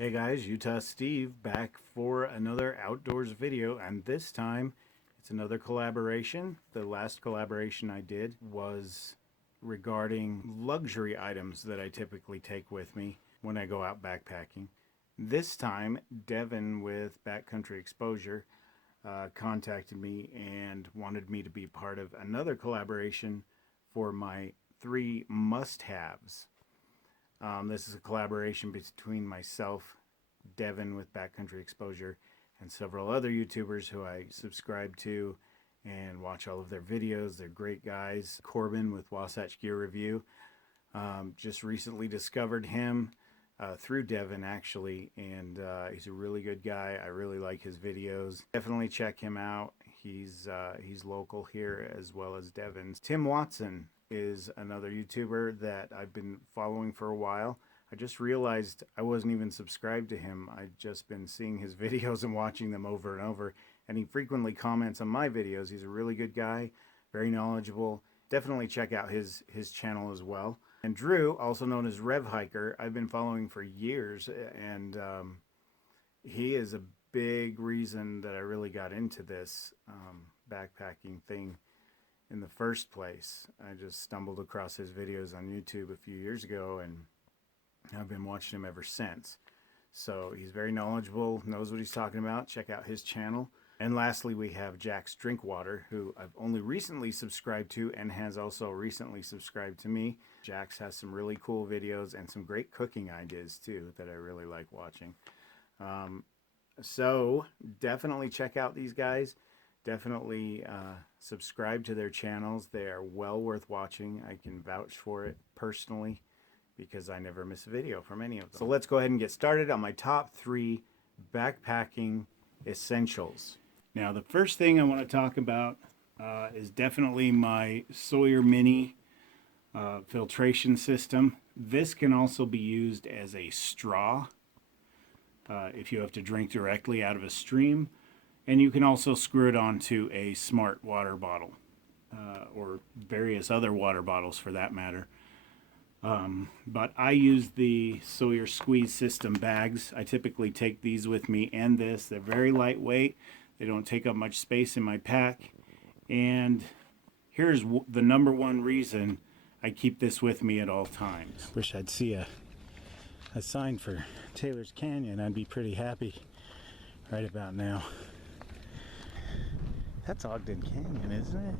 Hey guys, Utah Steve back for another outdoors video, and this time it's another collaboration. The last collaboration I did was regarding luxury items that I typically take with me when I go out backpacking. This time, Devin with Backcountry Exposure contacted me and wanted me to be part of another collaboration for my 3 must-haves. This is a collaboration between myself, Devin with Backcountry Exposure, and several other YouTubers who I subscribe to and watch all of their videos. They're great guys. Corbin with Wasatch Gear Review. Just recently discovered him through Devin, actually, and he's a really good guy. I really like his videos. Definitely check him out. He's local here as well as Devin's. Tim Watson is another YouTuber that I've been following for a while. I just realized I wasn't even subscribed to him. I'd just been seeing his videos and watching them over and over, and he frequently comments on my videos. He's a really good guy, very knowledgeable. Definitely check out his channel as well. And Drew, also known as Rev Hiker, I've been following for years, and he is a big reason that I really got into this backpacking thing in the first place. I just stumbled across his videos on YouTube a few years ago, and I've been watching him ever since. So he's very knowledgeable, knows what he's talking about. Check out his channel. And lastly, we have Jack's Drinkwater, who I've only recently subscribed to and has also recently subscribed to me. Jack's has some really cool videos and some great cooking ideas too that I really like watching. So definitely check out these guys. Definitely subscribe to their channels. They are well worth watching. I can vouch for it personally because I never miss a video from any of them. So let's go ahead and get started on my top 3 backpacking essentials. Now, the first thing I want to talk about is definitely my Sawyer Mini filtration system. This can also be used as a straw if you have to drink directly out of a stream. And you can also screw it onto a smart water bottle or various other water bottles for that matter. But I use the Sawyer Squeeze System bags. I typically take these with me and this. They're very lightweight. They don't take up much space in my pack. And here's the number one reason I keep this with me at all times. Wish I'd see a sign for Taylor's Canyon. I'd be pretty happy right about now. That's Ogden Canyon, isn't it?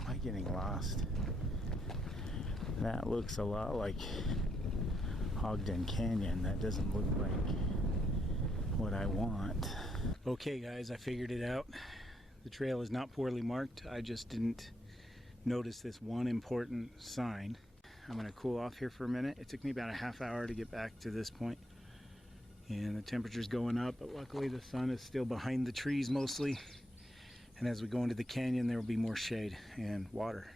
Am I getting lost? That looks a lot like Ogden Canyon. That doesn't look like what I want. Okay guys, I figured it out. The trail is not poorly marked. I just didn't notice this one important sign. I'm gonna cool off here for a minute. It took me about a half hour to get back to this point. And the temperature's going up, but luckily the sun is still behind the trees mostly. And as we go into the canyon, there will be more shade and water.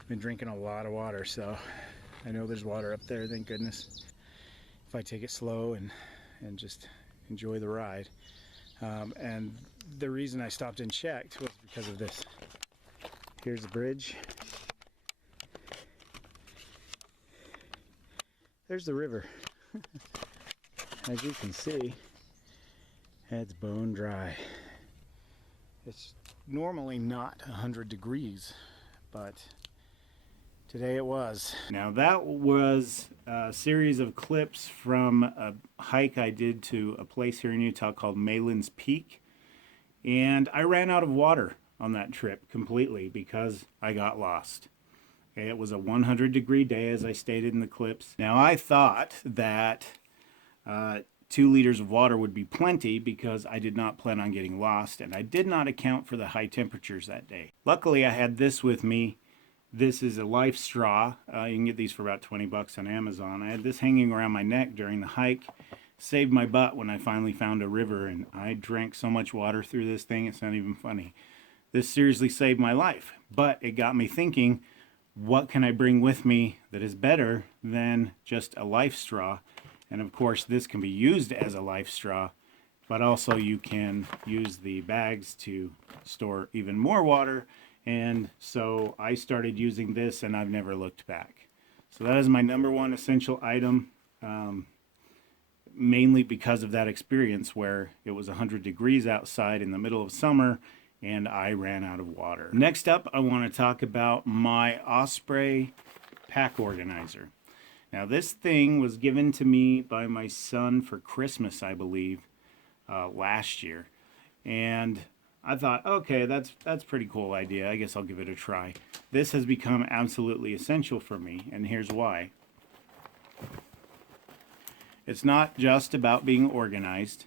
I've been drinking a lot of water, so I know there's water up there, thank goodness. If I take it slow and just enjoy the ride. And the reason I stopped and checked was because of this. Here's the bridge. There's the river. As you can see, it's bone dry. It's normally not 100 degrees, but today it was. Now that was a series of clips from a hike I did to a place here in Utah called Malin's Peak. And I ran out of water on that trip completely because I got lost. It was a 100-degree day, as I stated in the clips. Now I thought that 2 liters of water would be plenty because I did not plan on getting lost, and I did not account for the high temperatures that day. Luckily, I had this with me. This is a life straw. You can get these for about 20 bucks on Amazon. I had this hanging around my neck during the hike. Saved my butt when I finally found a river, and I drank so much water through this thing, it's not even funny. This seriously saved my life, but it got me thinking, what can I bring with me that is better than just a life straw? And of course, this can be used as a life straw, but also you can use the bags to store even more water. And so I started using this and I've never looked back. So that is my number 1 essential item. mainly because of that experience where it was 100 degrees outside in the middle of summer and I ran out of water. Next up, I want to talk about my Osprey pack organizer. Now, this thing was given to me by my son for Christmas, I believe, last year. And I thought, okay, that's a pretty cool idea. I guess I'll give it a try. This has become absolutely essential for me, and here's why. It's not just about being organized.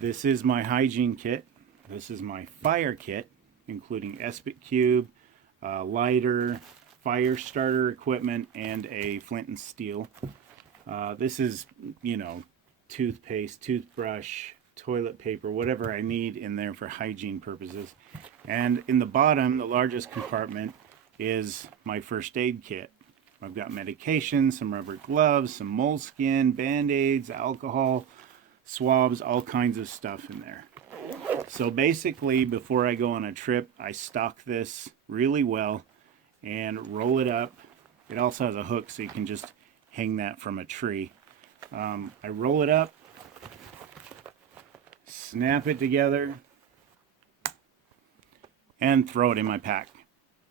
This is my hygiene kit. This is my fire kit, including Esbit cube, lighter, fire starter equipment, and a flint and steel. This is, you know, toothpaste, toothbrush, toilet paper, whatever I need in there for hygiene purposes. And in the bottom, the largest compartment, is my first aid kit. I've got medication, some rubber gloves, some moleskin, band-aids, alcohol, swabs, all kinds of stuff in there. So basically, before I go on a trip, I stock this really well and roll it up. It also has a hook, so you can just hang that from a tree. I roll it up, snap it together, and throw it in my pack.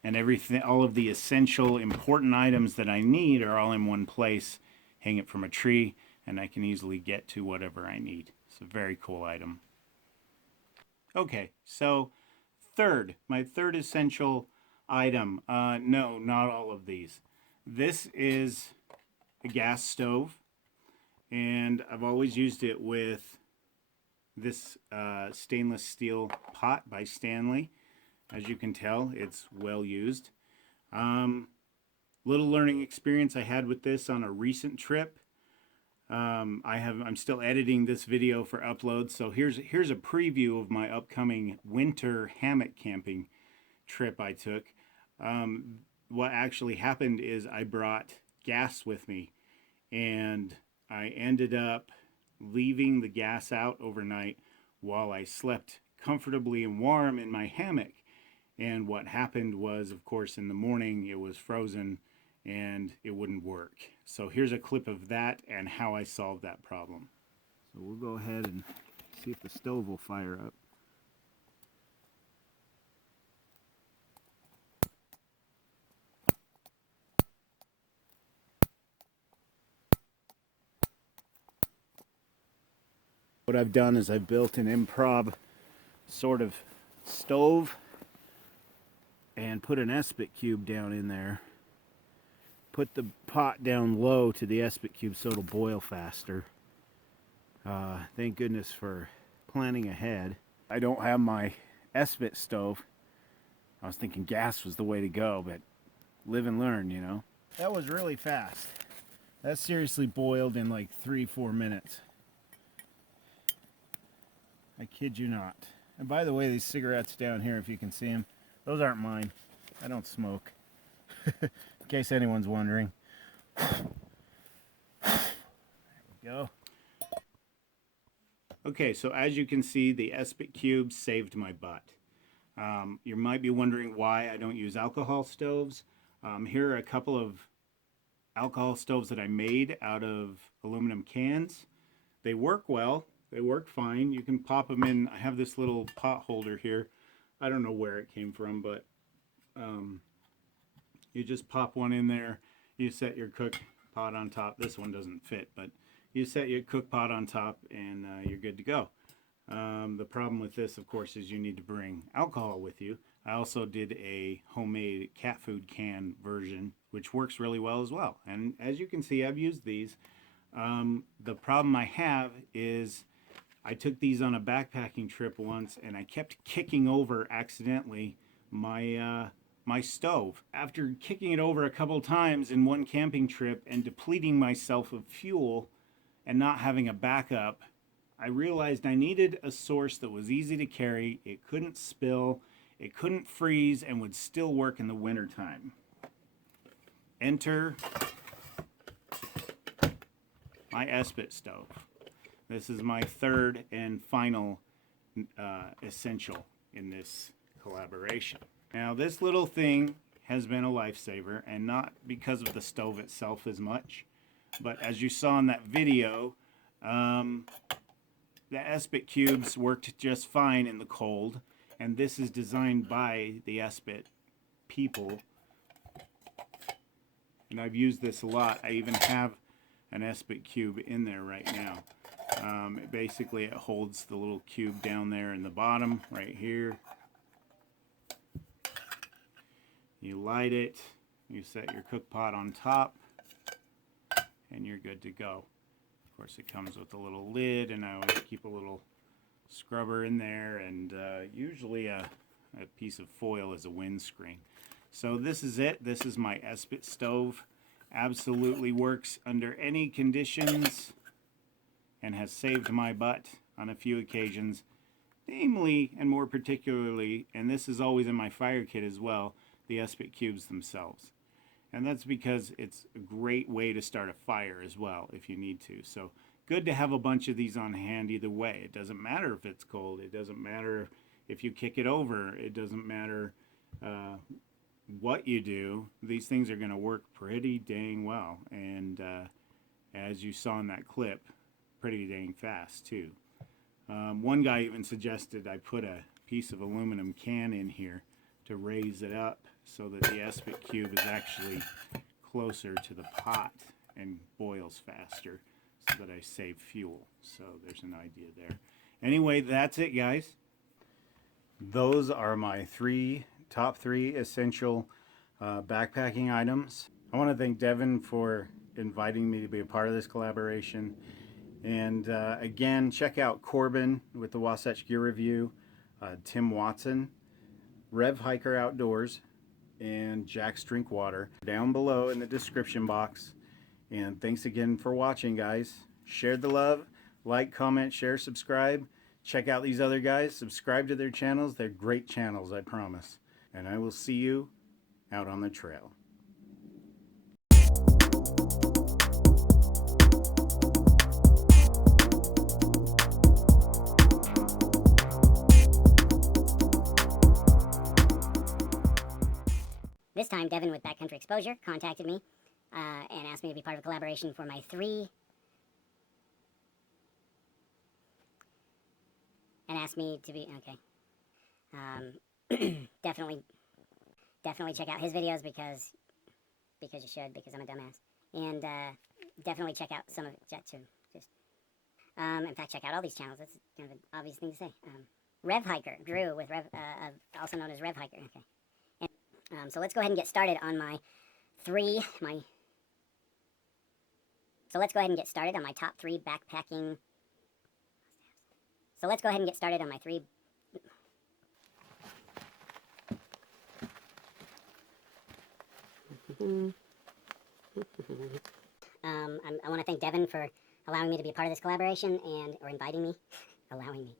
And everything, all of the essential, important items that I need are all in one place. Hang it from a tree, and I can easily get to whatever I need. It's a very cool item. Okay, so my third essential item. No, not all of these. This is a gas stove, and I've always used it with this stainless steel pot by Stanley. As you can tell, it's well used. Little learning experience I had with this on a recent trip. I'm still editing this video for upload, so here's a preview of my upcoming winter hammock camping trip I took. What actually happened is I brought gas with me, and I ended up leaving the gas out overnight while I slept comfortably and warm in my hammock. And what happened was, of course, in the morning it was frozen and it wouldn't work. So here's a clip of that and how I solved that problem. So we'll go ahead and see if the stove will fire up. What I've done is I've built an improv sort of stove and put an Esbit cube down in there. Put the pot down low to the Esbit cube so it'll boil faster. Thank goodness for planning ahead. I don't have my Esbit stove. I was thinking gas was the way to go, but live and learn, you know. That was really fast. That seriously boiled in like 3-4 minutes. I kid you not. And by the way, these cigarettes down here, if you can see them, those aren't mine. I don't smoke. In case anyone's wondering. There we go. Okay, so as you can see, the Esbit cube saved my butt. You might be wondering why I don't use alcohol stoves. Here are a couple of alcohol stoves that I made out of aluminum cans. They work well. They work fine. You can pop them in. I have this little pot holder here. I don't know where it came from, but you just pop one in there. You set your cook pot on top. This one doesn't fit, but you set your cook pot on top and you're good to go. The problem with this, of course, is you need to bring alcohol with you. I also did a homemade cat food can version, which works really well as well. And as you can see, I've used these. The problem I have is I took these on a backpacking trip once, and I kept kicking over accidentally my my stove. After kicking it over a couple times in one camping trip and depleting myself of fuel and not having a backup, I realized I needed a source that was easy to carry, it couldn't spill, it couldn't freeze, and would still work in the wintertime. Enter my Esbit stove. This is my third and final essential in this collaboration. Now, this little thing has been a lifesaver, and not because of the stove itself as much, but as you saw in that video, The Esbit cubes worked just fine in the cold, and this is designed by the Esbit people. And I've used this a lot. I even have an Esbit cube in there right now. Basically, it holds the little cube down there in the bottom, right here. You light it, you set your cook pot on top, and you're good to go. Of course, it comes with a little lid, and I always keep a little scrubber in there, and usually a piece of foil as a windscreen. So this is it. This is my Esbit stove. Absolutely works under any conditions and has saved my butt on a few occasions. Namely, and more particularly, and this is always in my fire kit as well, the Esbit cubes themselves. And that's because it's a great way to start a fire as well if you need to. So good to have a bunch of these on hand either way. It doesn't matter if it's cold. It doesn't matter if you kick it over. It doesn't matter what you do. These things are going to work pretty dang well. And as you saw in that clip, pretty dang fast too. One guy even suggested I put a piece of aluminum can in here to raise it up so that the Esbit cube is actually closer to the pot and boils faster so that I save fuel. So there's an idea there. Anyway, that's it, guys. Those are my top three essential backpacking items. I want to thank Devin for inviting me to be a part of this collaboration. And again, check out Corbin with the Wasatch Gear Review, Tim Watson, Rev Hiker Outdoors, and Jack's Drink Water down below in the description box. And thanks again for watching, guys. Share the love, like, comment, share, subscribe. Check out these other guys. Subscribe to their channels. They're great channels, I promise. And I will see you out on the trail. This time, Devin with Backcountry Exposure contacted me and asked me to be part of a collaboration for my and asked me to be, okay. Definitely check out his videos because you should, because I'm a dumbass. And definitely check out some of it too. In fact, check out all these channels. That's kind of an obvious thing to say. Rev Hiker, Drew with also known as Rev Hiker. Okay. So let's go ahead and get started on my top three backpacking. So let's go ahead and get started on my three. I want to thank Devin for allowing me to be a part of this collaboration or inviting me, allowing me.